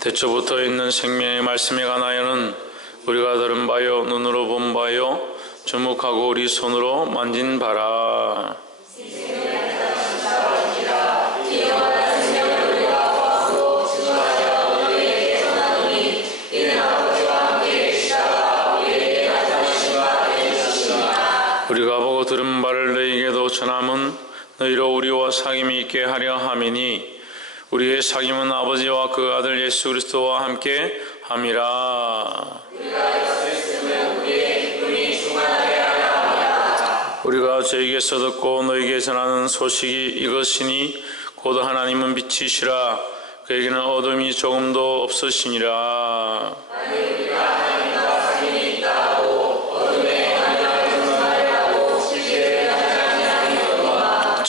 태초부터 있는 생명의 말씀에 관하여는 우리가 들은 바요 눈으로 본 바요 주목하고 우리 손으로 만진 바라. 우리가 보고 들은 바를 너희에게도 전함은 너희로 우리와 사귐이 있게 하려 함이니 우리의 사귐은 아버지와 그 아들 예수 그리스도와 함께 함이라. 우리가 저에게서 듣고 너희에게 전하는 소식이 이것이니 곧 하나님은 빛이시라 그에게는 어둠이 조금도 없으시니라.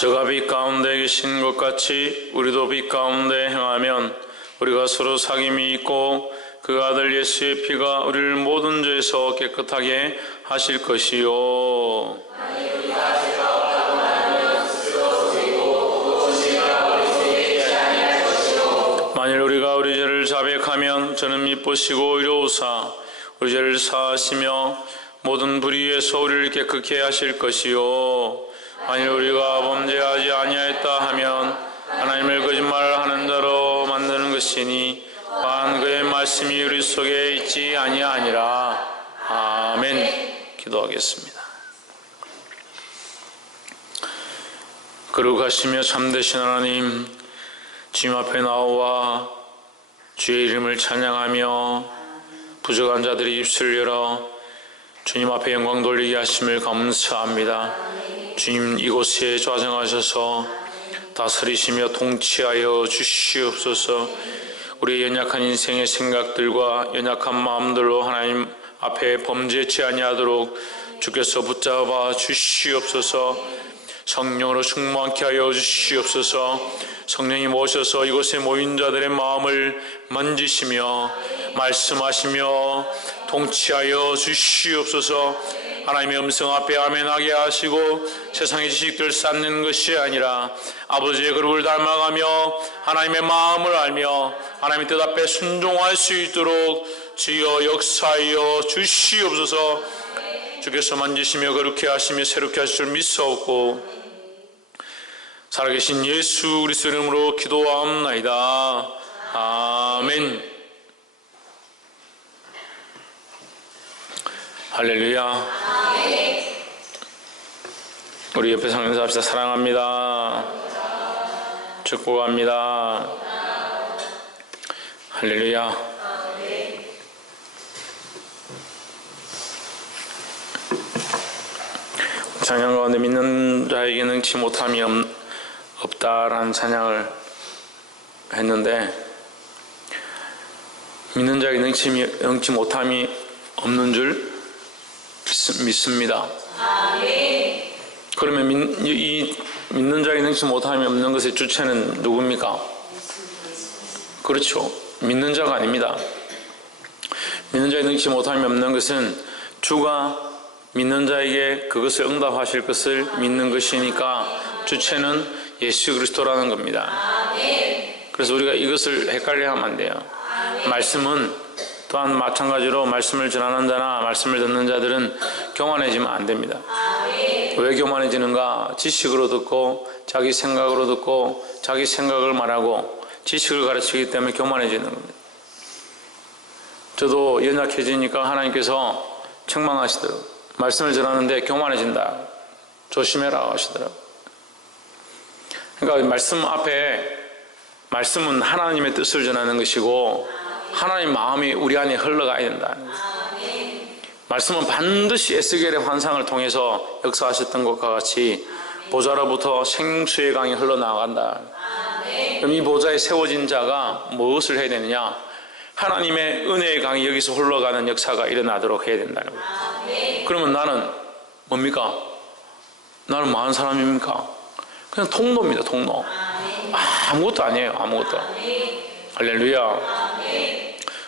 저가 빛 가운데 계신 것 같이 우리도 빛 가운데 행하면 우리가 서로 사귐이 있고 그 아들 예수의 피가 우리를 모든 죄에서 깨끗하게 하실 것이요. 만일 우리가 우리 죄를 자백하면 저는 미쁘시고 의로우사 우리 죄를 사하시며 모든 불의에서 우리를 깨끗게 하실 것이요. 만일 우리가 범죄하지 아니하였다 하면 하나님을 거짓말하는 자로 만드는 것이니 또한 그의 말씀이 우리 속에 있지 아니하니라. 아멘. 기도하겠습니다. 거룩하시며 참되신 하나님, 주님 앞에 나와 주의 이름을 찬양하며 부족한 자들이 입술을 열어 주님 앞에 영광 돌리게 하심을 감사합니다. 주님 이곳에 좌정하셔서 다스리시며 통치하여 주시옵소서. 우리의 연약한 인생의 생각들과 연약한 마음들로 하나님 앞에 범죄치 아니하도록 주께서 붙잡아 주시옵소서. 성령으로 충만케 하여 주시옵소서. 성령이 모셔서 이곳에 모인 자들의 마음을 만지시며 말씀하시며 통치하여 주시옵소서. 하나님의 음성 앞에 아멘하게 하시고 세상의 지식들 쌓는 것이 아니라 아버지의 그룹을 닮아가며 하나님의 마음을 알며 하나님의 뜻 앞에 순종할 수 있도록 주여 역사하여 주시옵소서. 주께서 만지시며 거룩해 하시며 새롭게 하실 줄 믿사옵고 살아계신 예수 그리스도 이름으로 기도하옵나이다. 아멘. 할렐루야. 우리 옆에 상면서 합시다. 사랑합니다. 축복합니다. 할렐루야. 찬양 가운데 믿는 자에게 능치 못함이 없다라는 찬양을 했는데 믿는 자에게 능치 못함이 없는 줄 믿습니다. 아멘. 그러면 이 믿는 자에게 능치 못함이 없는 것의 주체는 누굽니까? 그렇죠. 믿는 자가 아닙니다. 믿는 자에게 능치 못함이 없는 것은 주가 믿는 자에게 그것을 응답하실 것을 믿는 것이니까 주체는 예수 그리스도라는 겁니다. 아멘. 그래서 우리가 이것을 헷갈려 하면 안 돼요. 아멘. 말씀은 또한 마찬가지로 말씀을 전하는 자나 말씀을 듣는 자들은 교만해지면 안 됩니다. 아멘. 왜 교만해지는가? 지식으로 듣고 자기 생각으로 듣고 자기 생각을 말하고 지식을 가르치기 때문에 교만해지는 겁니다. 저도 연약해지니까 하나님께서 책망하시더라고요. 말씀을 전하는데 교만해진다. 조심해라 하시더라고요. 그러니까 말씀 앞에 말씀은 하나님의 뜻을 전하는 것이고 하나님 마음이 우리 안에 흘러가야 된다. 말씀은 반드시 에스겔의 환상을 통해서 역사하셨던 것과 같이 보좌로부터 생수의 강이 흘러나간다. 그럼 이 보좌에 세워진 자가 무엇을 해야 되느냐? 하나님의 은혜의 강이 여기서 흘러가는 역사가 일어나도록 해야 된다는 거예요. 그러면 나는 뭡니까? 나는 뭐하는 사람입니까? 그냥 통로입니다. 통로. 아무것도 아니에요. 아무것도. 할렐루야.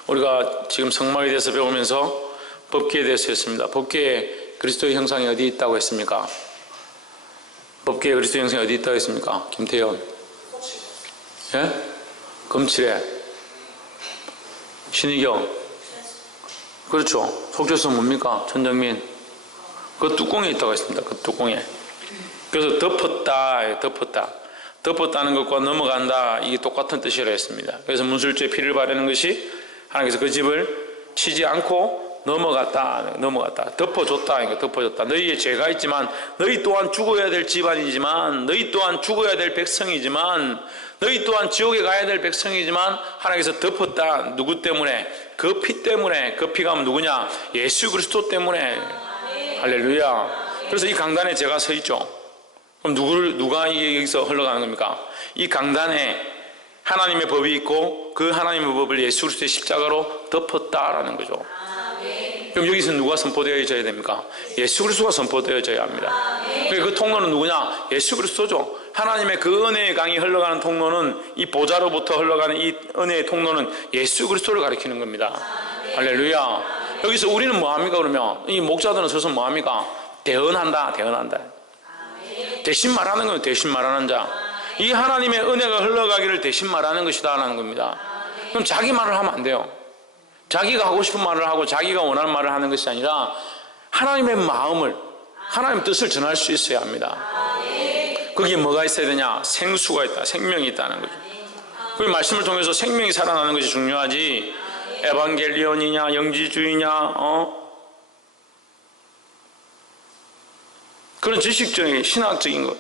우리가 지금 성막에 대해서 배우면서 법궤에 대해서 했습니다. 법궤에 그리스도의 형상이 어디 있다고 했습니까? 법궤에 그리스도의 형상이 어디 있다고 했습니까? 김태현. 예? 검칠에. 신희경. 그렇죠. 속죄수 뭡니까? 전정민. 그 뚜껑에 있다고 했습니다. 그 뚜껑에. 그래서 덮었다, 덮었다. 덮었다는 것과 넘어간다, 이게 똑같은 뜻이라 했습니다. 그래서 문술주에 피를 바르는 것이 하나님께서 그 집을 치지 않고 넘어갔다, 넘어갔다. 덮어줬다, 덮어줬다. 너희의 죄가 있지만, 너희 또한 죽어야 될 집안이지만, 너희 또한 죽어야 될 백성이지만, 너희 또한 지옥에 가야 될 백성이지만, 하나님께서 덮었다. 누구 때문에? 그 피 때문에. 그 피가 누구냐? 예수 그리스도 때문에. 할렐루야. 그래서 이 강단에 제가 서 있죠. 그럼 누가 이게 여기서 흘러가는 겁니까? 이 강단에 하나님의 법이 있고 그 하나님의 법을 예수 그리스도의 십자가로 덮었다라는 거죠. 그럼 여기서 누가 선포되어져야 됩니까? 예수 그리스도가 선포되어져야 합니다. 그 통로는 누구냐? 예수 그리스도죠. 하나님의 그 은혜의 강이 흘러가는 통로는, 이 보좌로부터 흘러가는 이 은혜의 통로는 예수 그리스도를 가리키는 겁니다. 할렐루야. 여기서 우리는 뭐합니까? 그러면 이 목자들은 서서 뭐합니까? 대언한다, 대언한다. 대신 말하는 건 대신 말하는 자. 이 하나님의 은혜가 흘러가기를 대신 말하는 것이다 라는 겁니다. 그럼 자기 말을 하면 안 돼요. 자기가 하고 싶은 말을 하고 자기가 원하는 말을 하는 것이 아니라 하나님의 마음을, 하나님의 뜻을 전할 수 있어야 합니다. 거기에 뭐가 있어야 되냐? 생수가 있다, 생명이 있다는 거죠. 그 말씀을 통해서 생명이 살아나는 것이 중요하지, 에반겔리온이냐 영지주의냐 그런 지식적인 신학적인 것,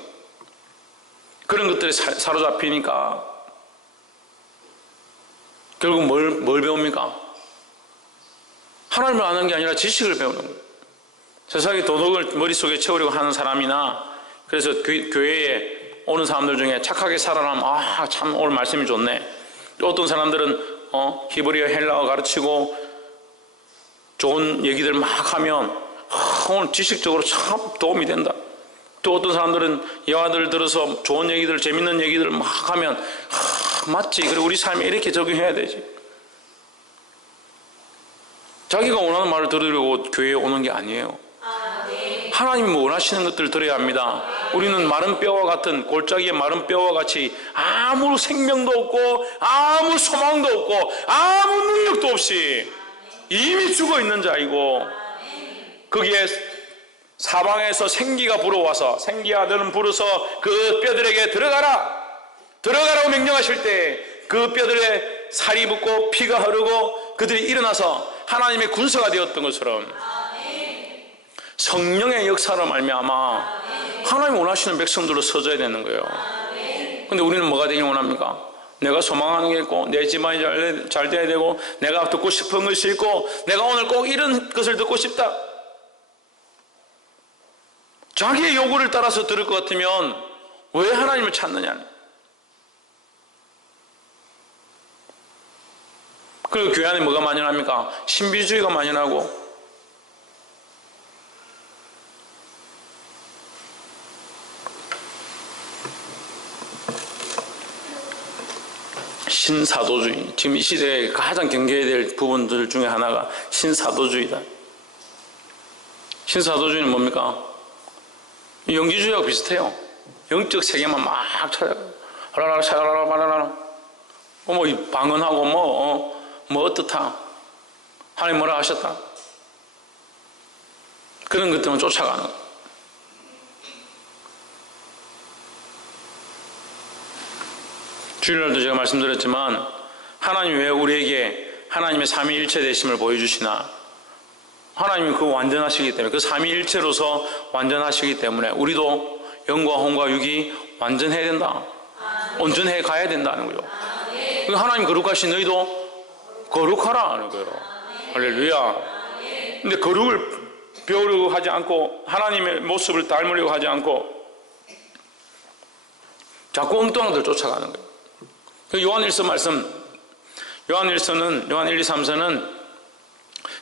그런 것들에 사로잡히니까 결국 뭘 배웁니까? 하나님을 아는 게 아니라 지식을 배우는 거예요. 세상에 도덕을 머릿속에 채우려고 하는 사람이나, 그래서 교회에 오는 사람들 중에 착하게 살아나면 참 오늘 말씀이 좋네. 또 어떤 사람들은 히브리어 헬라어 가르치고 좋은 얘기들 막 하면 오늘 지식적으로 참 도움이 된다. 또 어떤 사람들은 예화들 들어서 좋은 얘기들, 재밌는 얘기들 막 하면 맞지, 그래 우리 삶에 이렇게 적용해야 되지. 자기가 원하는 말을 들으려고 교회에 오는 게 아니에요. 하나님이 원하시는 것들을 들어야 합니다. 우리는 마른 뼈와 같은, 골짜기의 마른 뼈와 같이 아무 생명도 없고 아무 소망도 없고 아무 능력도 없이 이미 죽어 있는 자이고, 거기에 사방에서 생기가 불어와서, 생기야 너는 불어서 그 뼈들에게 들어가라고 명령하실 때 그 뼈들에 살이 붙고 피가 흐르고 그들이 일어나서 하나님의 군사가 되었던 것처럼 성령의 역사로 말미암아 하나님 원하시는 백성들로 서져야 되는 거예요. 근데 우리는 뭐가 되길 원합니까? 내가 소망하는 게 있고, 내 집안이 잘 돼야 되고, 내가 듣고 싶은 것이 있고, 내가 오늘 꼭 이런 것을 듣고 싶다. 자기의 요구를 따라서 들을 것 같으면 왜 하나님을 찾느냐. 그리고 교회 안에 뭐가 만연합니까? 신비주의가 만연하고, 신사도주의. 지금 이 시대에 가장 경계해야 될 부분들 중에 하나가 신사도주의다. 신사도주의는 뭡니까? 영지주의하고 비슷해요. 영적 세계만 막 찾아가고, 뭐 방언하고 뭐 어떻다, 하나님 뭐라 하셨다, 그런 것들만 쫓아가는 거예요. 주일날도 제가 말씀드렸지만, 하나님이 왜 우리에게 하나님의 삼위일체 되심을 보여주시나? 하나님이 그 완전하시기 때문에, 그 삼위일체로서 완전하시기 때문에 우리도 영과 혼과 육이 완전해야 된다, 온전해 가야 된다는 거죠. 하나님 거룩하신 너희도 거룩하라 하는 거예요. 할렐루야. 근데 거룩을 배우려고 하지 않고, 하나님의 모습을 닮으려고 하지 않고 자꾸 엉뚱한 것을 쫓아가는 거예요. 요한일서 말씀, 요한 1, 2, 3서는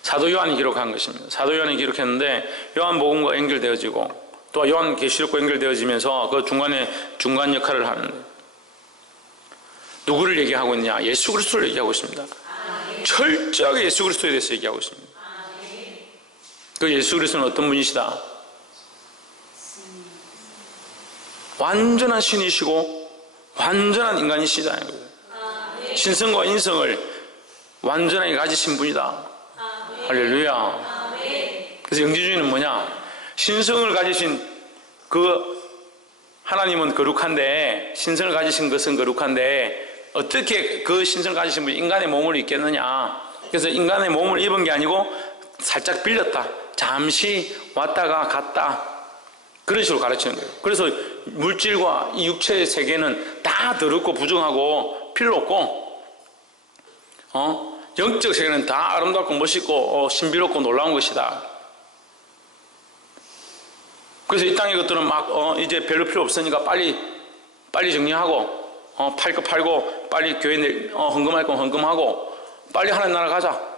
사도 요한이 기록한 것입니다. 사도 요한이 기록했는데 요한복음과 연결되어지고 또 요한계시록과 연결되어지면서 그 중간 역할을 하는데, 누구를 얘기하고 있냐? 예수 그리스도를 얘기하고 있습니다. 철저하게 예수 그리스도에 대해서 얘기하고 있습니다. 그 예수 그리스도는 어떤 분이시다? 완전한 신이시고 완전한 인간이시다. 신성과 인성을 완전하게 가지신 분이다. 할렐루야. 그래서 영지주의는 뭐냐? 신성을 가지신 그 하나님은 거룩한데, 신성을 가지신 것은 거룩한데 어떻게 그 신성을 가지신 분이 인간의 몸을 입겠느냐? 그래서 인간의 몸을 입은 게 아니고 살짝 빌렸다. 잠시 왔다가 갔다. 그런 식으로 가르치는 거예요. 그래서 물질과 이 육체의 세계는 다 더럽고 부정하고 필요 없고, 영적 세계는 다 아름답고 멋있고 신비롭고 놀라운 것이다. 그래서 이 땅의 것들은 막 이제 별로 필요 없으니까 빨리 정리하고, 팔 거 팔고, 빨리 교회 헌금할 거 헌금하고, 빨리 하나님 나라 가자.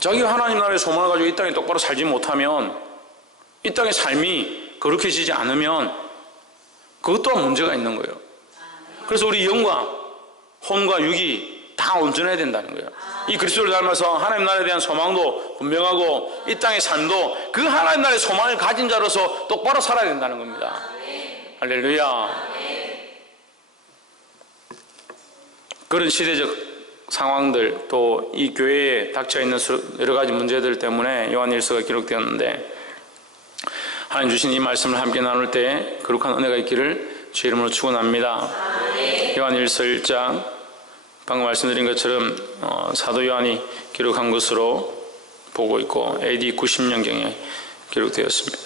자기가 하나님 나라의 소망을 가지고 이 땅에 똑바로 살지 못하면, 이 땅의 삶이 거룩해지지 않으면 그것 또한 문제가 있는 거예요. 그래서 우리 영과 혼과 육이 다 온전해야 된다는 거예요. 이 그리스도를 닮아서 하나님 나라에 대한 소망도 분명하고 이 땅의 삶도 그 하나님 나라의 소망을 가진 자로서 똑바로 살아야 된다는 겁니다. 할렐루야. 그런 시대적 상황들, 또 이 교회에 닥쳐있는 여러 가지 문제들 때문에 요한일서가 기록되었는데, 하나님 주신 이 말씀을 함께 나눌 때 거룩한 은혜가 있기를 주 이름으로 축원합니다. 요한일서 1장, 방금 말씀드린 것처럼 사도 요한이 기록한 것으로 보고 있고 AD 90년경에 기록되었습니다.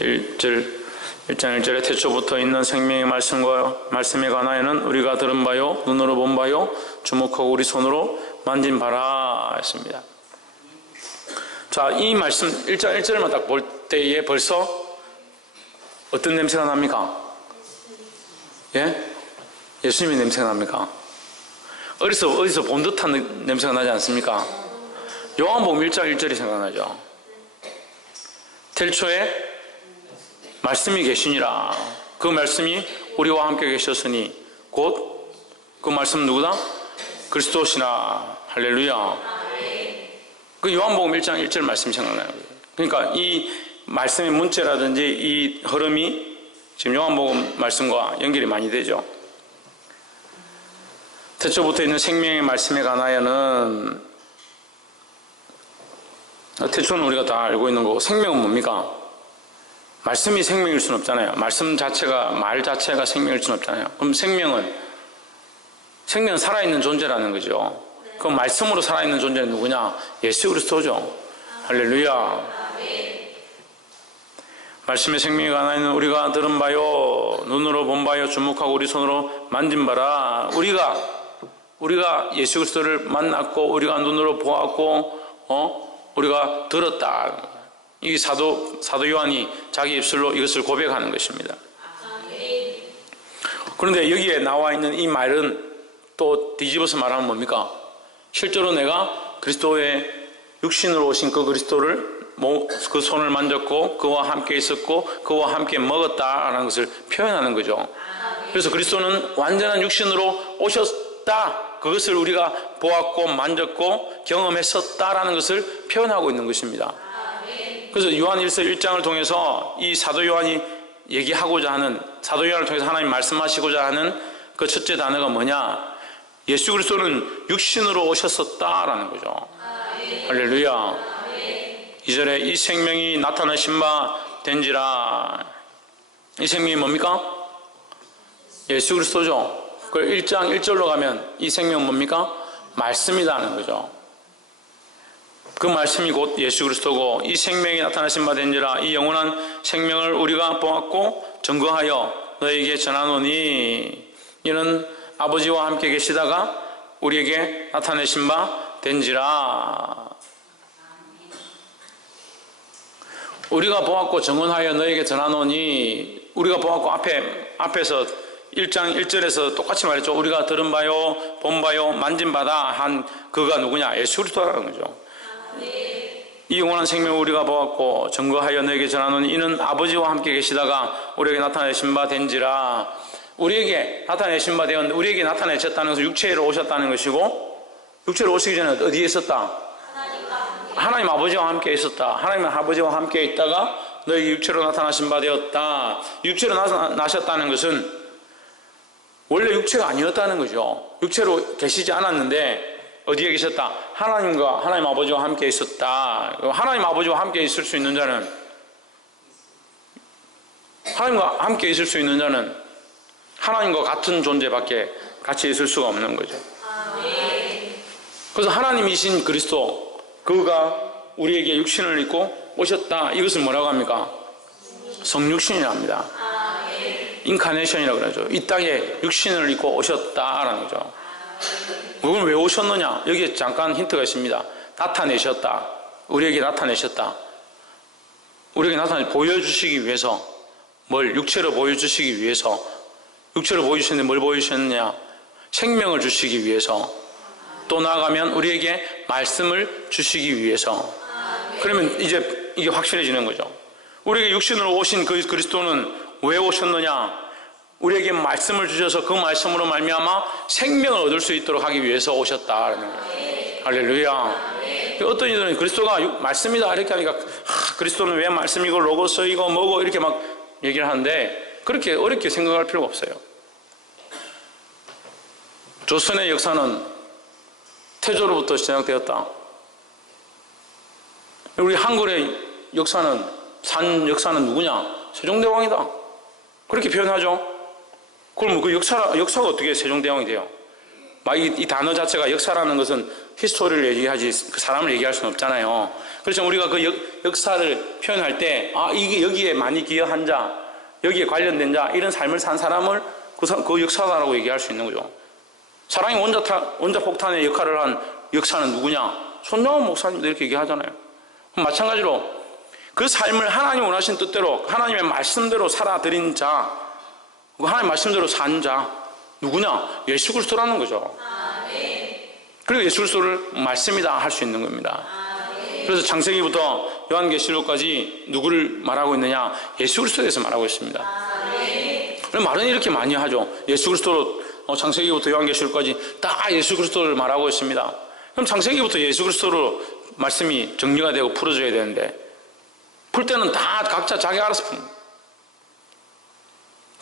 1장 1절에 태초부터 있는 생명의 말씀에 관하여는 우리가 들은 바요, 눈으로 본 바요, 주목하고 우리 손으로 만진 바라 했습니다. 자, 이 말씀 1장 1절만 딱 볼 때에 벌써 어떤 냄새가 납니까? 예? 예수님의 냄새가 납니까? 어디서 본 듯한 냄새가 나지 않습니까? 요한복음 1장 1절이 생각나죠. 태초에 말씀이 계시니라. 그 말씀이 우리와 함께 계셨으니 곧 그 말씀은 누구다? 그리스도시나. 할렐루야. 그 요한복음 1장 1절 말씀이 생각나요. 그러니까 이 말씀의 문체라든지 이 흐름이 지금 요한복음 말씀과 연결이 많이 되죠. 태초부터 있는 생명의 말씀에 관하여는, 태초는 우리가 다 알고 있는 거고, 생명은 뭡니까? 말씀이 생명일 수는 없잖아요. 말 자체가 생명일 수는 없잖아요. 그럼 생명은 살아있는 존재라는 거죠. 그럼 말씀으로 살아있는 존재는 누구냐? 예수 그리스도죠. 할렐루야. 말씀의 생명에 관하여는 우리가 들은 바요, 눈으로 본 바요, 주목하고 우리 손으로 만진 바라. 우리가 예수 그리스도를 만났고, 우리가 눈으로 보았고, 우리가 들었다. 이 사도 요한이 자기 입술로 이것을 고백하는 것입니다. 그런데 여기에 나와 있는 이 말은 또 뒤집어서 말하면 뭡니까? 실제로 내가 그리스도의 육신으로 오신 그 그리스도를 그 손을 만졌고 그와 함께 있었고 그와 함께 먹었다라는 것을 표현하는 거죠. 그래서 그리스도는 완전한 육신으로 오셨다. 그것을 우리가 보았고 만졌고 경험했었다라는 것을 표현하고 있는 것입니다. 그래서 요한일서 1장을 통해서 이 사도 요한이 얘기하고자 하는, 사도 요한을 통해서 하나님 말씀하시고자 하는 그 첫째 단어가 뭐냐? 예수 그리스도는 육신으로 오셨었다라는 거죠. 할렐루야. 2절에 이 생명이 나타나신 바 된지라. 이 생명이 뭡니까? 예수 그리스도죠. 그 1장 1절로 가면 이 생명은 뭡니까? 말씀이라는 거죠. 그 말씀이 곧 예수 그리스도고, 이 생명이 나타나신 바 된지라. 이 영원한 생명을 우리가 보았고 증거하여 너에게 전하노니, 이는 아버지와 함께 계시다가 우리에게 나타내신 바 된지라. 우리가 보았고 증언하여 너에게 전하노니, 우리가 보았고 앞에서 1장 1절에서 똑같이 말했죠. 우리가 들은 바요, 본 바요, 만진 바다 한 그가 누구냐? 예수 그리스도라는 거죠. 이 영원한 생명을 우리가 보았고 증거하여 너에게 전하노니, 이는 아버지와 함께 계시다가 우리에게 나타내신 바 된지라. 우리에게 나타내신 바 되었는데, 우리에게 나타내셨다는 것은 육체로 오셨다는 것이고, 육체로 오시기 전에 어디에 있었다? 하나님 아버지와 함께 있었다. 하나님 아버지와 함께 있다가 너에게 육체로 나타나신 바 되었다. 육체로 나셨다는 것은 원래 육체가 아니었다는 거죠. 육체로 계시지 않았는데 어디에 계셨다? 하나님 아버지와 함께 있었다. 하나님 아버지와 함께 있을 수 있는 자는, 하나님과 함께 있을 수 있는 자는 하나님과 같은 존재밖에 같이 있을 수가 없는 거죠. 그래서 하나님이신 그리스도, 그가 우리에게 육신을 입고 오셨다. 이것을 뭐라고 합니까? 성육신이라고 합니다. 인카네이션이라고 그러죠. 이 땅에 육신을 입고 오셨다라는 거죠. 그건 왜 오셨느냐? 여기에 잠깐 힌트가 있습니다. 나타내셨다. 우리에게 나타내셨다. 우리에게 보여주시기 위해서, 뭘 육체로 보여주시기 위해서, 육체로 보여주셨는데 뭘 보여주셨느냐? 생명을 주시기 위해서, 또 나아가면 우리에게 말씀을 주시기 위해서. 그러면 이제 이게 확실해지는 거죠. 우리에게 육신으로 오신 그 그리스도는 왜 오셨느냐? 우리에게 말씀을 주셔서 그 말씀으로 말미암아 생명을 얻을 수 있도록 하기 위해서 오셨다라는 거예요. 할렐루야. 어떤 이들은 그리스도가 말씀이다 이렇게 하니까 그리스도는 왜 말씀이고 로고스이고 뭐고 이렇게 막 얘기를 하는데, 그렇게 어렵게 생각할 필요가 없어요. 조선의 역사는 태조로부터 시작되었다. 우리 한글의 역사는, 산 역사는 누구냐? 세종대왕이다. 그렇게 표현하죠. 그럼 그 역사가 어떻게 세종대왕이 돼요? 막 이 단어 자체가, 역사라는 것은 히스토리를 얘기하지 그 사람을 얘기할 수는 없잖아요. 그래서 우리가 그 역사를 표현할 때, 이게 여기에 많이 기여한 자, 여기에 관련된 자, 이런 삶을 산 사람을 그 역사다라고 얘기할 수 있는 거죠. 사랑의 원자폭탄의 역할을 한 역사는 누구냐? 손정원 목사님도 이렇게 얘기하잖아요. 마찬가지로 그 삶을 하나님 원하신 뜻대로, 하나님의 말씀대로 살아들인 자, 하나님 말씀대로 산 자, 누구냐? 예수 그리스도라는 거죠. 그리고 예수 그리스도를 말씀이다 할 수 있는 겁니다. 그래서 창세기부터 요한계시록까지 누구를 말하고 있느냐? 예수 그리스도에 대해서 말하고 있습니다. 말은 이렇게 많이 하죠. 예수 그리스도로 창세기부터 요한계시록까지 다 예수 그리스도를 말하고 있습니다. 그럼 창세기부터 예수 그리스도로 말씀이 정리가 되고 풀어져야 되는데, 풀 때는 다 각자 자기 알아서 풉니다.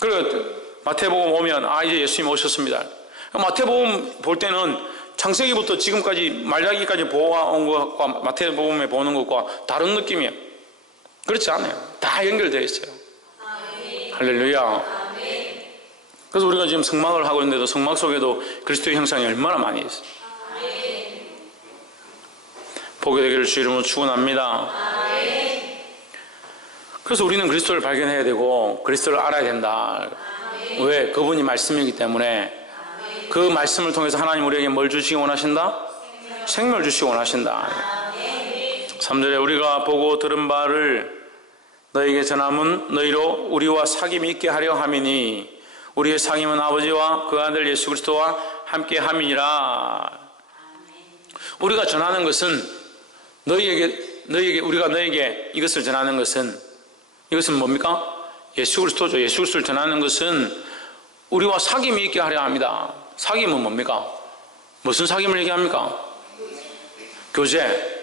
그리고 마태복음 오면 이제 예수님 오셨습니다. 마태복음 볼 때는 창세기부터 지금까지 말라기까지 보아온 것과 마태복음에 보는 것과 다른 느낌이에요. 그렇지 않아요. 다 연결되어 있어요. 할렐루야. 그래서 우리가 지금 성막을 하고 있는데도 성막 속에도 그리스도의 형상이 얼마나 많이 있어요. 보게 되기를 주 이름으로 축원합니다. 그래서 우리는 그리스도를 발견해야 되고 그리스도를 알아야 된다. 왜? 그분이 말씀이기 때문에. 그 말씀을 통해서 하나님 우리에게 뭘 주시기 원하신다? 생명을 주시기 원하신다. 3절에 우리가 보고 들은 바를 너에게 전함은 너희로 우리와 사귐이 있게 하려 함이니 우리의 사귐은 아버지와 그 아들 예수 그리스도와 함께 함이니라. 우리가 전하는 것은 우리가 너에게 이것을 전하는 것은, 이것은 뭡니까? 예수 그리스도죠. 예수 그리스도를 전하는 것은 우리와 사귐이 있게 하려 합니다. 사귐은 뭡니까? 무슨 사귐을 얘기합니까? 교제인데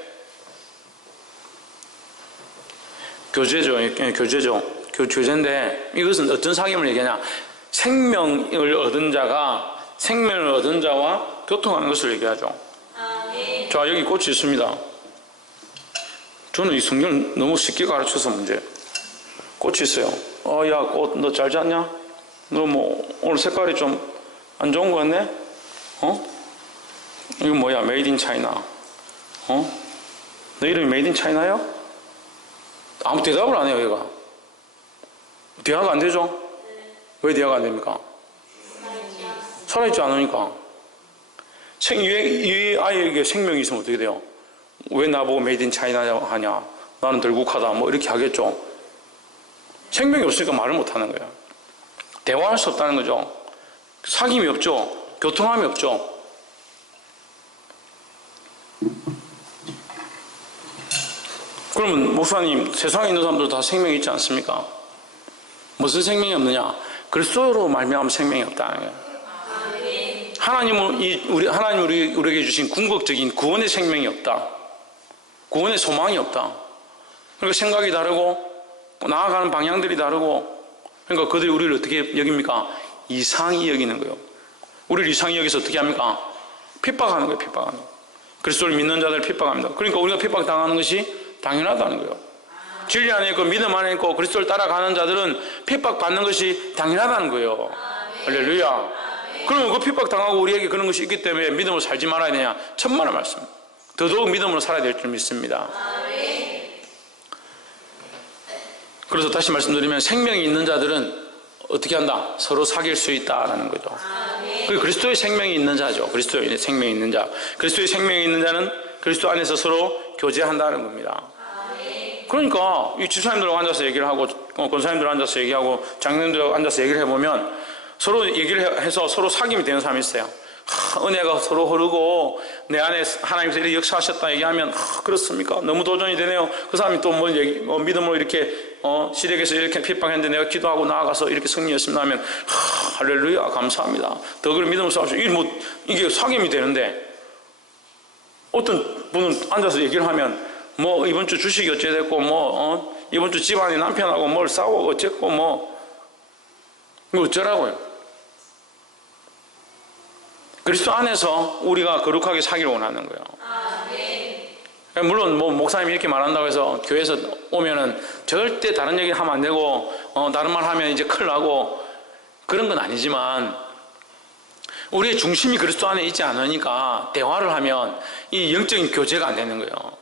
이것은 어떤 사귐을 얘기하냐? 생명을 얻은 자와 교통하는 것을 얘기하죠. 자, 여기 꽃이 있습니다. 저는 이 성경을 너무 쉽게 가르쳐서 문제예요. 꽃이 있어요. 야, 꽃 너 잘 잤냐? 너 오늘 색깔이 좀 안 좋은 거 같네? 이거 뭐야? 메이드 인 차이나. 너 이름이 메이드 인 차이나요? 아무 대답을 안 해요, 얘가. 대화가 안 되죠? 왜 대화가 안 됩니까? 살아있지 않으니까. 이 아이에게 생명이 있으면 어떻게 돼요? 왜 나보고 메이드 인 차이나 하냐? 나는 들국화다. 이렇게 하겠죠. 생명이 없으니까 말을 못 하는 거예요. 대화할 수 없다는 거죠. 사귐이 없죠. 교통함이 없죠. 그러면 목사님, 세상에 있는 사람들 다 생명이 있지 않습니까? 무슨 생명이 없느냐? 그리스도로 말미암아 생명이 없다는 거예요. 하나님 우리에게 주신 궁극적인 구원의 생명이 없다. 구원의 소망이 없다. 그러니까 생각이 다르고 나아가는 방향들이 다르고, 그러니까 그들이 우리를 어떻게 여깁니까? 이상히 여기는 거예요. 우리를 이상히 여기서 어떻게 합니까? 핍박하는 거예요. 핍박하는 거예요. 그리스도를 믿는 자들을 핍박합니다. 그러니까 우리가 핍박당하는 것이 당연하다는 거예요. 진리 안에 있고 믿음 안에 있고 그리스도를 따라가는 자들은 핍박받는 것이 당연하다는 거예요. 할렐루야. 그러면 그 핍박당하고 우리에게 그런 것이 있기 때문에 믿음으로 살지 말아야 되냐? 천만의 말씀. 더더욱 믿음으로 살아야 될 줄 믿습니다. 그래서 다시 말씀드리면 생명이 있는 자들은 어떻게 한다? 서로 사귈 수 있다라는 거죠. 그리스도의 생명이 있는 자죠. 그리스도의 생명이 있는 자. 그리스도의 생명이 있는 자는 그리스도 안에서 서로 교제한다는 겁니다. 그러니까 이 집사님들하고 앉아서 얘기를 하고 권사님들 앉아서 얘기하고 장로님들하고 앉아서 얘기를 해보면 서로 얘기를 해서 서로 사귐이 되는 사람이 있어요. 은혜가 서로 흐르고 내 안에 하나님께서 이렇게 역사하셨다 얘기하면 그렇습니까? 너무 도전이 되네요. 그 사람이 또 믿음으로 이렇게 시댁에서 이렇게 핍박했는데 내가 기도하고 나아가서 이렇게 승리했습니다 하면 할렐루야 감사합니다. 더 그걸 믿음으로 싸우죠. 이게 사귐이 되는데 어떤 분은 앉아서 얘기를 하면 뭐 이번 주 주식이 어찌됐고 이번 주 집안에 남편하고 뭘 싸우고 어쨌고 이거 어쩌라고요. 그리스도 안에서 우리가 거룩하게 사기를 원하는 거예요. 물론 목사님이 이렇게 말한다고 해서 교회에서 오면은 절대 다른 얘기 하면 안 되고 다른 말 하면 이제 큰일 나고 그런 건 아니지만 우리의 중심이 그리스도 안에 있지 않으니까 대화를 하면 이 영적인 교제가 안 되는 거예요.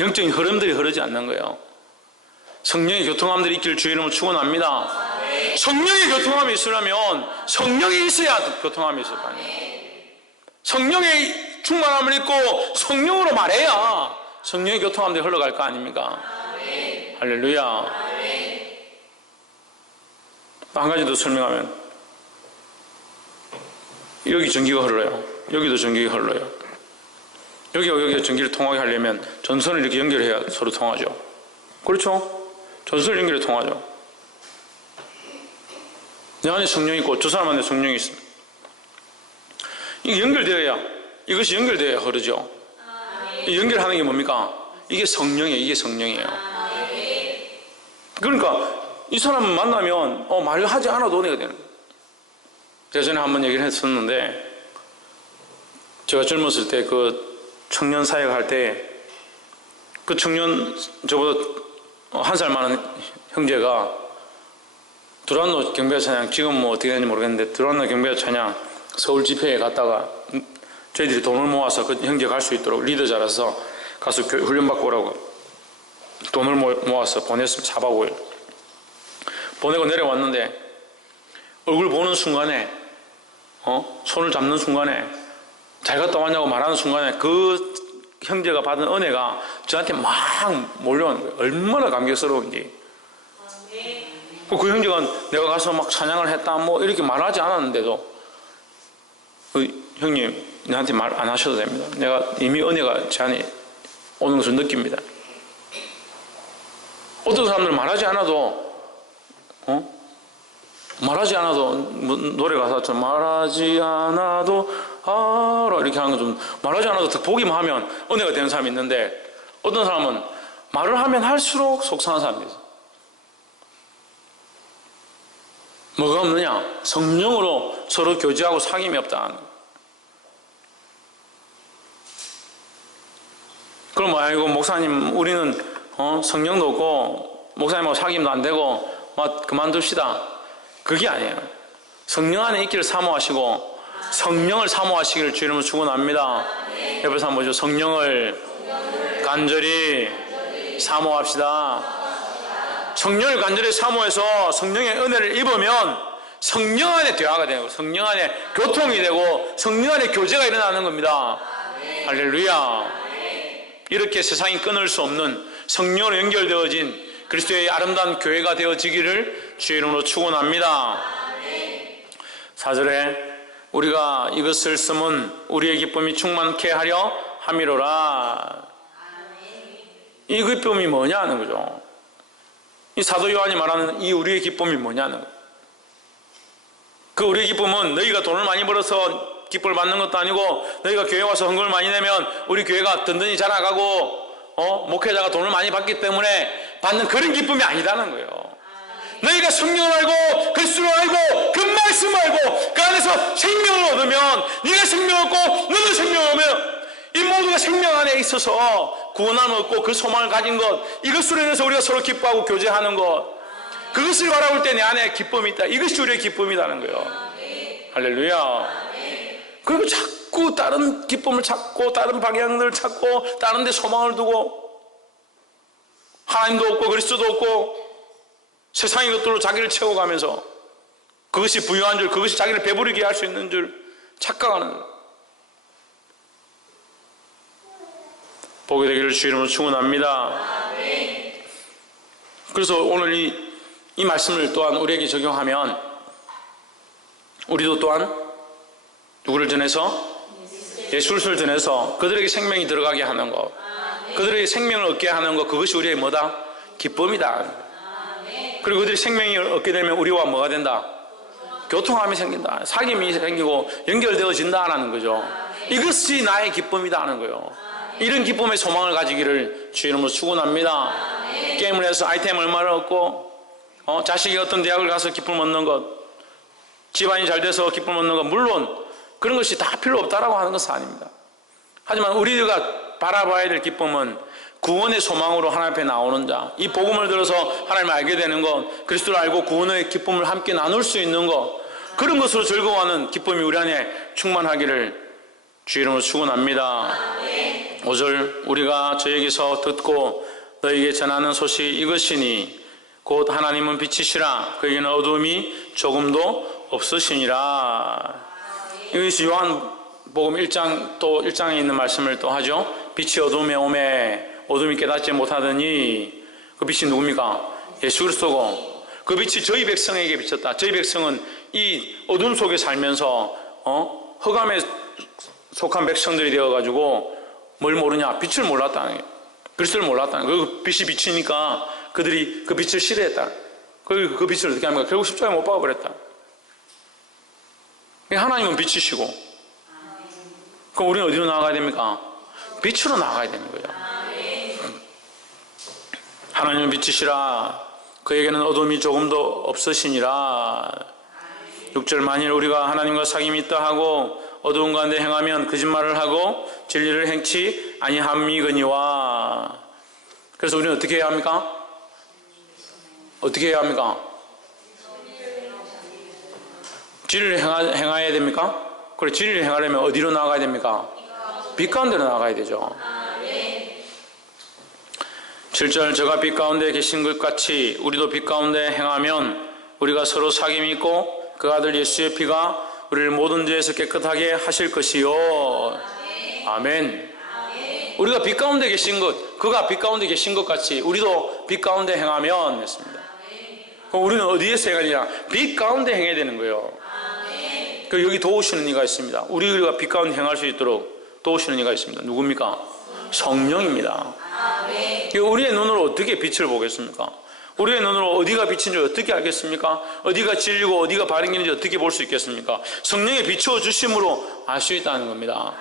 영적인 흐름들이 흐르지 않는 거예요. 성령의 교통함들이 있기를 주의 이름으로 축원합니다. 성령의 교통함이 있으려면 성령이 있어야 교통함이 있을 거 아니에요. 성령의 충만함을 입고 성령으로 말해야 성령의 교통함들이 흘러갈 거 아닙니까? 할렐루야. 한 가지 더 설명하면 여기 전기가 흘러요. 여기도 전기가 흘러요. 여기가 전기를 통하게 하려면 전선을 이렇게 연결해야 서로 통하죠. 그렇죠? 전선을 연결해 통하죠. 내 안에 성령이 있고 저 사람 안에 성령이 있습니다. 이게 연결되어야 이것이 연결되어야 흐르죠. 연결하는 게 뭡니까? 이게 성령이에요. 이게 성령이에요. 그러니까 이 사람을 만나면 말을 하지 않아도 은혜가 되는 거예요. 제가 전에 한번 얘기를 했었는데 제가 젊었을 때 그 청년 사역을 할 때 그 청년 저보다 한 살 많은 형제가 두란노 경배자 찬양 지금 뭐 어떻게 되는지 모르겠는데 두란노 경배자 찬양 서울 집회에 갔다가 저희들이 돈을 모아서 그 형제 갈 수 있도록 리더 자라서 가서 훈련받고 오라고 돈을 모아서 보냈습니다. 4박 5일 보내고 내려왔는데 얼굴 보는 순간에 손을 잡는 순간에 잘 갔다 왔냐고 말하는 순간에 그 형제가 받은 은혜가 저한테 막 몰려오는 거예요. 얼마나 감격스러운지. 그 형제가 내가 가서 막 찬양을 했다 뭐 이렇게 말하지 않았는데도 형님 나한테 말 안 하셔도 됩니다. 내가 이미 은혜가 제 안에 오는 것을 느낍니다. 어떤 사람들은 말하지 않아도 말하지 않아도 노래 가사처럼 말하지 않아도 알아 이렇게 하는 거 좀 말하지 않아도 보기만 하면 은혜가 되는 사람이 있는데 어떤 사람은 말을 하면 할수록 속상한 사람이 있어요. 뭐가 없느냐? 성령으로 서로 교제하고 사귐이 없다. 그럼 아이고 목사님 우리는 성령도 없고 목사님하고 사귐도 안 되고 그만둡시다. 그게 아니에요. 성령 안에 있기를 사모하시고 성령을 사모하시기를 주 이름으로 축원합니다. 옆에서 한번 보죠. 성령을 간절히 사모합시다. 성령을 간절히 사모해서 성령의 은혜를 입으면 성령 안에 대화가 되고 성령 안에 교통이 되고 성령 안에 교제가 일어나는 겁니다. 할렐루야. 이렇게 세상이 끊을 수 없는 성령으로 연결되어진 그리스도의 아름다운 교회가 되어지기를 주의 이름으로 축원합니다. 4절에 우리가 이것을 쓰면 우리의 기쁨이 충만케 하려 함이로라. 이 기쁨이 뭐냐는 거죠. 이 사도 요한이 말하는 이 우리의 기쁨이 뭐냐는 거예요. 그 우리의 기쁨은 너희가 돈을 많이 벌어서 기쁨을 받는 것도 아니고 너희가 교회 와서 헌금을 많이 내면 우리 교회가 든든히 자라가고 목회자가 돈을 많이 받기 때문에 받는 그런 기쁨이 아니다는 거예요. 너희가 성령을 알고 그리스도를 알고 그 말씀을 알고 그 안에서 생명을 얻으면 네가 생명을 얻고 너도 생명을 얻으면 이 모두가 생명 안에 있어서 구원함을 얻고 그 소망을 가진 것, 이것으로 인해서 우리가 서로 기뻐하고 교제하는 것, 그것을 바라볼 때 내 안에 기쁨이 있다. 이것이 우리의 기쁨이라는 거예요. 할렐루야. 그리고 자꾸 다른 기쁨을 찾고 다른 방향을 찾고 다른 데 소망을 두고 하나님도 없고 그리스도도 없고 세상의 것들로 자기를 채워가면서 그것이 부유한 줄, 그것이 자기를 배부르게 할 수 있는 줄 착각하는 거예요. 복이 되기를 주 이름으로 축원합니다. 그래서 오늘 이 말씀을 또한 우리에게 적용하면 우리도 또한 누구를 전해서? 예수를 전해서 그들에게 생명이 들어가게 하는 것, 그들에게 생명을 얻게 하는 것, 그것이 우리의 뭐다? 기쁨이다. 그리고 그들이 생명이 얻게 되면 우리와 뭐가 된다? 교통함이 생긴다. 사귐이 생기고 연결되어진다는 거죠. 이것이 나의 기쁨이다 하는 거예요. 이런 기쁨의 소망을 가지기를 주 이름으로 축원합니다. 게임을 해서 아이템 얼마를 얻고 자식이 어떤 대학을 가서 기쁨을 얻는 것, 집안이 잘 돼서 기쁨을 얻는 것, 물론 그런 것이 다 필요 없다라고 하는 것은 아닙니다. 하지만 우리가 바라봐야 될 기쁨은 구원의 소망으로 하나님 앞에 나오는 자, 이 복음을 들어서 하나님을 알게 되는 것, 그리스도를 알고 구원의 기쁨을 함께 나눌 수 있는 것, 그런 것으로 즐거워하는 기쁨이 우리 안에 충만하기를 주 이름으로 축원합니다. 5절, 우리가 저에게서 듣고 너에게 전하는 소식이 이것이니 곧 하나님은 빛이시라 그에게는 어둠이 조금도 없으시니라. 이것이 요한복음 1장 또 1장에 있는 말씀을 또 하죠. 빛이 어둠에 오매 어둠이 깨닫지 못하더니 그 빛이 누굽니까? 예수 그리스도고 그 빛이 저희 백성에게 비쳤다. 저희 백성은 이 어둠 속에 살면서 흑암에 속한 백성들이 되어가지고 뭘 모르냐? 빛을 몰랐다는 거예요. 그리스도를 몰랐다는 거예요. 그 빛이 비치니까 그들이 그 빛을 싫어했다. 그 빛을 어떻게 합니까? 결국 십자가에 못 박아버렸다. 하나님은 빛이시고 그럼 우리는 어디로 나아가야 됩니까? 빛으로 나아가야 되는 거예요. 하나님은 빛이시라 그에게는 어둠이 조금도 없으시니라. 6절, 만일 우리가 하나님과 사귐이 있다 하고 어두운 가운데 행하면 거짓말을 하고 진리를 행치 아니함이거니와. 그래서 우리는 어떻게 해야 합니까? 어떻게 해야 합니까? 진리를 행해야 됩니까? 그래, 진리를 행하려면 어디로 나아가야 됩니까? 빛 가운데로 나아가야 되죠. 7절, 저가 빛 가운데 계신 것 같이 우리도 빛 가운데 행하면 우리가 서로 사귐이 있고 그 아들 예수의 피가 우리를 모든 죄에서 깨끗하게 하실 것이요. 아멘. 우리가 빛 가운데 계신 것, 그가 빛 가운데 계신 것 같이 우리도 빛 가운데 행하면 했습니다. 그럼 우리는 어디에서 행하느냐? 빛 가운데 행해야 되는 거예요. 그 여기 도우시는 이가 있습니다. 우리가 빛 가운데 행할 수 있도록 도우시는 이가 있습니다. 누굽니까? 성령입니다. 우리의 눈으로 어떻게 빛을 보겠습니까? 우리의 눈으로 어디가 빛인지 어떻게 알겠습니까? 어디가 진리고 어디가 바른 길인지 어떻게 볼 수 있겠습니까? 성령의 비추어 주심으로 알 수 있다는 겁니다.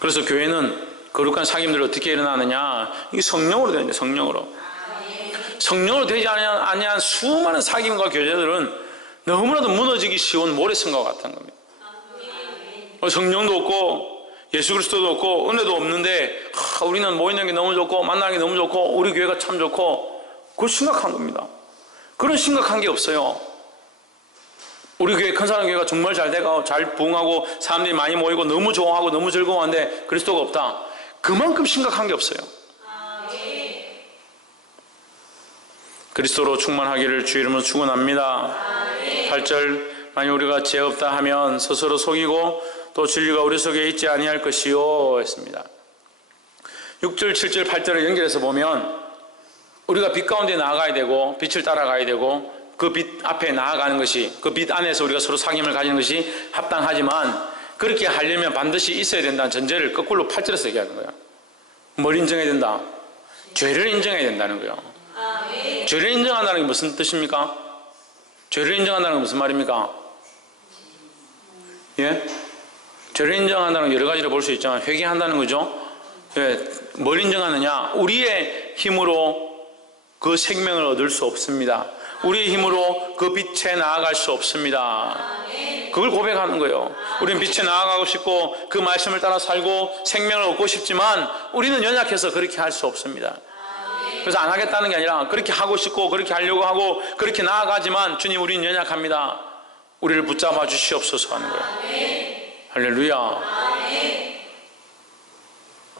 그래서 교회는 거룩한 사귐들이 어떻게 일어나느냐? 이게 성령으로 되는데, 성령으로. 성령으로 되지 아니한 수많은 사귐과 교제들은 너무나도 무너지기 쉬운 모래성과 같은 겁니다. 성령도 없고 예수 그리스도도 없고 은혜도 없는데 우리는 모이는 게 너무 좋고 만나는 게 너무 좋고 우리 교회가 참 좋고, 그거 심각한 겁니다. 그런 심각한 게 없어요. 우리 교회 큰사람 교회가 정말 잘 돼가고 잘 부흥하고 사람들이 많이 모이고 너무 좋아하고 너무 즐거워하는데 그리스도가 없다. 그만큼 심각한 게 없어요. 그리스도로 충만하기를 주 이름으로 축원합니다. 8절, 만약 우리가 죄 없다 하면 스스로 속이고 또 진리가 우리 속에 있지 아니할 것이요 했습니다. 6절, 7절, 8절을 연결해서 보면 우리가 빛 가운데 나아가야 되고 빛을 따라가야 되고 그 빛 앞에 나아가는 것이, 그 빛 안에서 우리가 서로 사귐을 가지는 것이 합당하지만 그렇게 하려면 반드시 있어야 된다는 전제를 거꾸로 8절에서 얘기하는 거예요. 뭘 인정해야 된다? 죄를 인정해야 된다는 거예요. 죄를 인정한다는 게 무슨 뜻입니까? 죄를 인정한다는 게 무슨 말입니까? 예? 죄를 인정한다는 건 여러 가지로 볼 수 있지만 회개한다는 거죠. 예, 뭘 인정하느냐? 우리의 힘으로 그 생명을 얻을 수 없습니다. 우리의 힘으로 그 빛에 나아갈 수 없습니다. 그걸 고백하는 거예요. 우리는 빛에 나아가고 싶고 그 말씀을 따라 살고 생명을 얻고 싶지만 우리는 연약해서 그렇게 할 수 없습니다. 그래서 안 하겠다는 게 아니라 그렇게 하고 싶고 그렇게 하려고 하고 그렇게 나아가지만 주님 우리는 연약합니다. 우리를 붙잡아 주시옵소서 하는 거예요. 할렐루야.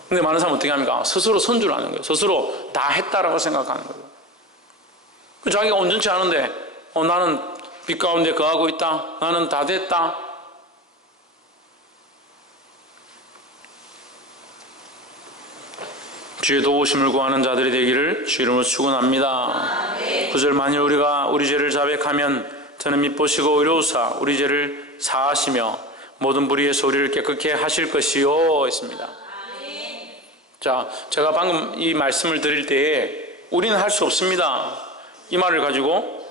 근데 많은 사람은 어떻게 합니까? 스스로 선주를 하는 거예요. 스스로 다 했다라고 생각하는 거예요. 자기가 온전치 않은데 나는 빛 가운데 거하고 있다. 나는 다 됐다. 주의 도우심을 구하는 자들이 되기를 주 이름으로 축원합니다. 9절 만일 우리가 우리 죄를 자백하면 저는 미쁘시고 의로우사 우리 죄를 사하시며 모든 불의에서 우리를 깨끗게 하실 것이요 했습니다. 자, 제가 방금 이 말씀을 드릴 때에 우리는 할 수 없습니다. 이 말을 가지고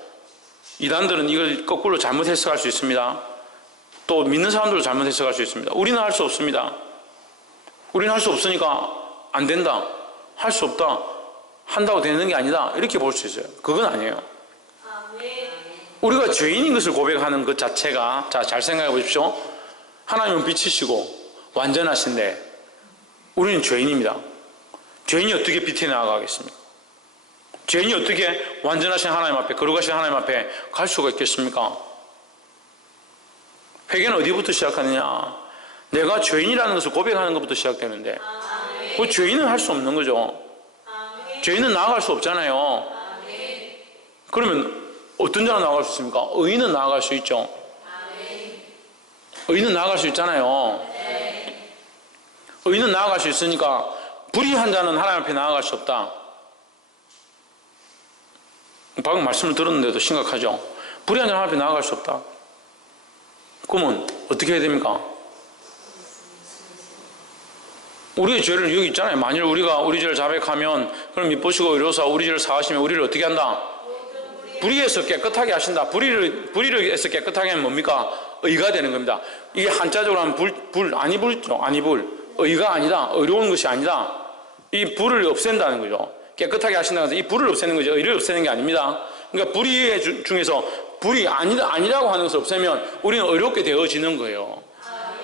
이단들은 이걸 거꾸로 잘못 해석할 수 있습니다. 또 믿는 사람들도 잘못 해석할 수 있습니다. 우리는 할 수 없습니다. 우리는 할 수 없으니까 안 된다. 할 수 없다. 한다고 되는 게 아니다. 이렇게 볼 수 있어요. 그건 아니에요. 우리가 죄인인 것을 고백하는 것 자체가, 자, 잘 생각해 보십시오. 하나님은 빛이시고 완전하신데 우리는 죄인입니다. 죄인이 어떻게 빛에 나아가겠습니까? 죄인이 어떻게 완전하신 하나님 앞에, 거룩하신 하나님 앞에 갈 수가 있겠습니까? 회개는 어디부터 시작하느냐? 내가 죄인이라는 것을 고백하는 것부터 시작되는데 그 죄인은 할 수 없는 거죠. 죄인은 나아갈 수 없잖아요. 그러면 어떤 자는 나아갈 수 있습니까? 의인은 나아갈 수 있죠. 의인은 나아갈 수 있잖아요. 의인은 나아갈 수 있으니까 불의한 자는 하나님 앞에 나아갈 수 없다. 방금 말씀을 들었는데도 심각하죠. 불의한 자는 하나님 앞에 나아갈 수 없다. 그러면 어떻게 해야 됩니까? 우리의 죄를 여기 있잖아요. 만일 우리가 우리 죄를 자백하면 그럼 미쁘시고 의로우사 우리 죄를 사하시면 우리를 어떻게 한다? 불의에서 깨끗하게 하신다. 불의에서 깨끗하게 하면 뭡니까? 의가 되는 겁니다. 이게 한자적으로 하면 아니불죠. 아니불. 의가 아니다. 의로운 것이 아니다. 이 불을 없앤다는 거죠. 깨끗하게 하신다는 것은 이 불을 없애는 거죠. 의를 없애는 게 아닙니다. 그러니까 불의 중에서 불이 아니라고 하는 것을 없애면 우리는 의롭게 되어지는 거예요.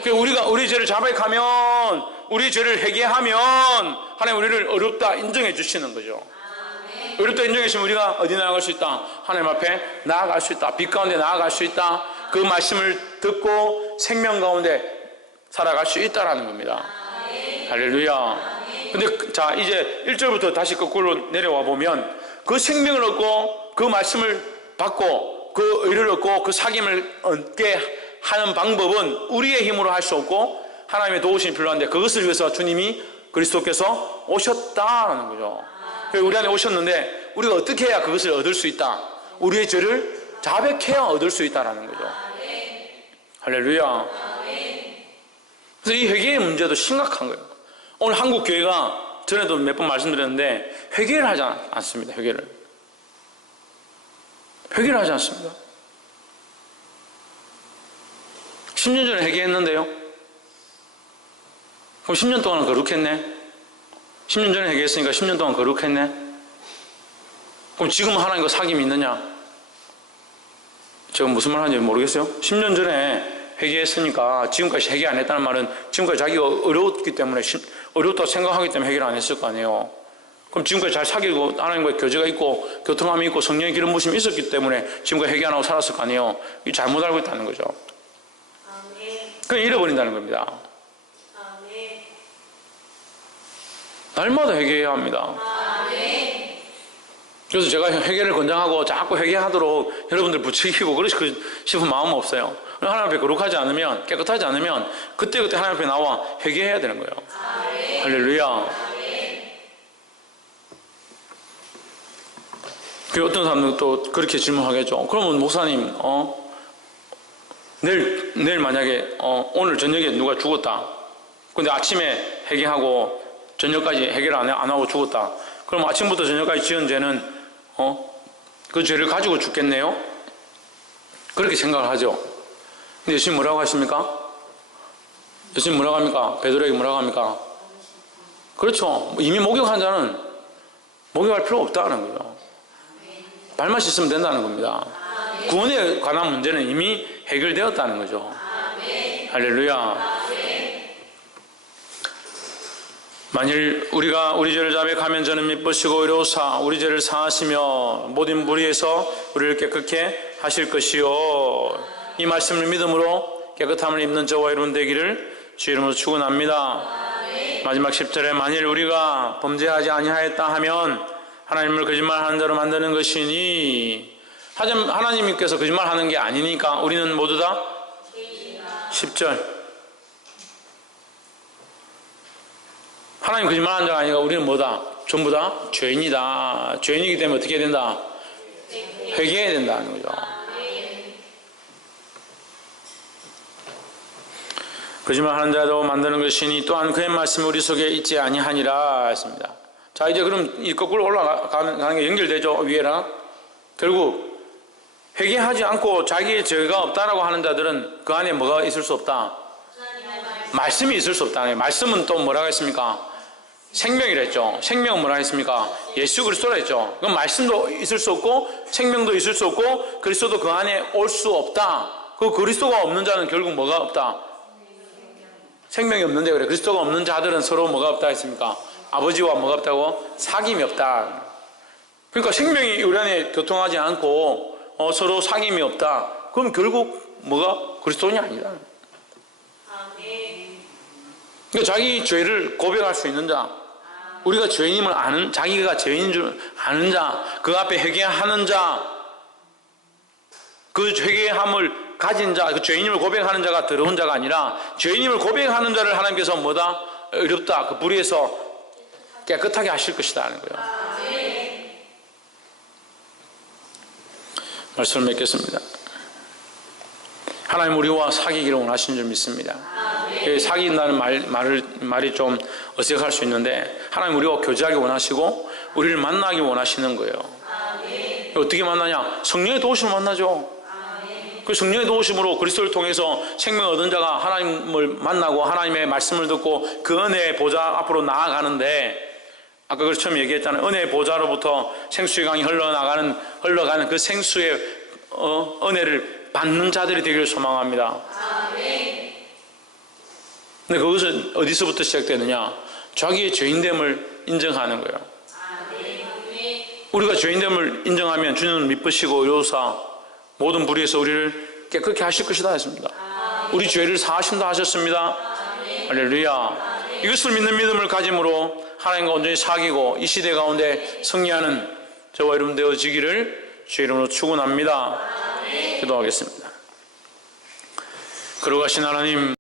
그러니까 우리가 우리 죄를 자백하면, 우리 죄를 회개하면 하나님 우리를 어렵다 인정해 주시는 거죠. 어렵다 인정해 주시면 우리가 어디 나아갈 수 있다? 하나님 앞에 나아갈 수 있다. 빛 가운데 나아갈 수 있다. 그 말씀을 듣고 생명 가운데 살아갈 수 있다라는 겁니다. 할렐루야. 근데 자, 이제 1절부터 다시 거꾸로 내려와 보면 그 생명을 얻고 그 말씀을 받고 그 의를 얻고 그 사귐을 얻게 하는 방법은 우리의 힘으로 할 수 없고 하나님의 도우심이 필요한데 그것을 위해서 주님이 그리스도께서 오셨다라는 거죠. 우리 안에 오셨는데 우리가 어떻게 해야 그것을 얻을 수 있다? 우리의 죄를 자백해야 얻을 수 있다라는 거죠. 할렐루야. 그래서 이 회개의 문제도 심각한 거예요. 오늘 한국 교회가 전에도 몇 번 말씀드렸는데 회개를 하지 않습니다. 회개를 하지 않습니다. 10년 전에 회개했는데요. 그럼 10년 동안은 거룩했네. 10년 전에 회개했으니까 10년 동안 거룩했네. 그럼 지금 하나님과 사귐이 있느냐? 제가 무슨 말 하는지 모르겠어요. 10년 전에 회개했으니까 지금까지 회개 안 했다는 말은 지금까지 자기가 어려웠기 때문에 어렵다고 생각하기 때문에 회개를 안 했을 거 아니에요. 그럼 지금까지 잘 사귀고 하나님과의 교제가 있고 교통함이 있고 성령의 기름 부심이 있었기 때문에 지금까지 회개 안 하고 살았을 거 아니에요. 이 잘못 알고 있다는 거죠. 그냥 잃어버린다는 겁니다. 날마다 회개해야 합니다. 그래서 제가 회개를 권장하고 자꾸 회개하도록 여러분들 부추기고 그러시고 싶은 마음은 없어요. 하나님 앞에 거룩하지 않으면, 깨끗하지 않으면 그때그때 하나님 앞에 나와 회개해야 되는 거예요. 할렐루야. 그리고 어떤 사람들은 또 그렇게 질문하겠죠. 그러면 목사님, 내일 만약에 오늘 저녁에 누가 죽었다. 근데 아침에 회개하고 저녁까지 해결 안 하고 죽었다. 그럼 아침부터 저녁까지 지은 죄는 그 죄를 가지고 죽겠네요? 그렇게 생각을 하죠. 근데 예수님 뭐라고 하십니까? 예수님 뭐라고 합니까? 베드로에게 뭐라고 합니까? 그렇죠. 이미 목욕한 자는 목욕할 필요가 없다는 거죠. 발만 씻으면 된다는 겁니다. 구원에 관한 문제는 이미 해결되었다는 거죠. 할렐루야. 만일 우리가 우리 죄를 자백하면 저는 미쁘시고 의로우사 우리 죄를 사하시며 모든 불의에서 우리를 깨끗게 하실 것이요. 이 말씀을 믿음으로 깨끗함을 입는 저와 여러분 되기를 주 이름으로 축원합니다. 마지막 10절에 만일 우리가 범죄하지 아니하였다 하면 하나님을 거짓말하는 자로 만드는 것이니, 하지만 하나님께서 거짓말하는 게 아니니까 우리는 모두 다 10절 하나님 거짓말하는 자가 아니라 우리는 뭐다? 전부 다 죄인이다. 죄인이기 때문에 어떻게 해야 된다? 회개해야 된다는 거죠. 거짓말하는 자도 만드는 것이니 또한 그의 말씀이 우리 속에 있지 아니하니라 했습니다. 자, 이제 그럼 이 거꾸로 올라가는 게 연결되죠. 위에랑. 결국 회개하지 않고 자기의 죄가 없다라고 하는 자들은 그 안에 뭐가 있을 수 없다? 말씀이 있을 수 없다. 말씀은 또 뭐라고 했습니까? 생명이랬죠. 생명은 뭐라 했습니까? 예수 그리스도라 했죠. 그럼 말씀도 있을 수 없고 생명도 있을 수 없고 그리스도도 그 안에 올 수 없다. 그 그리스도가 없는 자는 결국 뭐가 없다? 생명이 없는데, 그래. 그리스도가 없는 자들은 서로 뭐가 없다 했습니까? 아버지와 뭐가 없다고? 사귐이 없다. 그러니까 생명이 우리 안에 교통하지 않고 서로 사귐이 없다. 그럼 결국 뭐가? 그리스도인이 아니다. 그러니까 자기 죄를 고백할 수 있는 자, 우리가 죄인임을 아는, 자기가 죄인인 줄 아는 자, 그 앞에 회개하는 자, 그 회개함을 가진 자, 그 죄인임을 고백하는 자가 더러운 자가 아니라 죄인임을 고백하는 자를 하나님께서 뭐다? 어렵다. 그 불의에서 깨끗하게 하실 것이다 하는 거예요. 말씀을 맺겠습니다. 하나님 우리와 사귀기를 원하시는 줄 믿습니다. 사귄다는 말이 좀 어색할 수 있는데 하나님 우리와 교제하기 원하시고 우리를 만나기 원하시는 거예요. 어떻게 만나냐? 성령의 도우심을 만나죠. 그 성령의 도우심으로 그리스도를 통해서 생명을 얻은 자가 하나님을 만나고 하나님의 말씀을 듣고 그 은혜의 보좌 앞으로 나아가는데, 아까 그걸 처음 얘기했잖아요. 은혜의 보좌로부터 생수의 강이 흘러가는 그 생수의 은혜를 받는 자들이 되기를 소망합니다. 근데 그것은 어디서부터 시작되느냐? 자기의 죄인됨을 인정하는 거예요. 우리가 죄인됨을 인정하면 주님은 미쁘시고 의로우사 모든 불의에서 우리를 깨끗게 하실 것이다 했습니다. 우리 죄를 사하신다 하셨습니다. 할렐루야. 이것을 믿는 믿음을 가짐으로 하나님과 온전히 사귀고 이 시대 가운데 승리하는 저와 여러분 되어지기를 주의 이름으로 축원합니다. 기도하겠습니다. 거룩하신 하나님,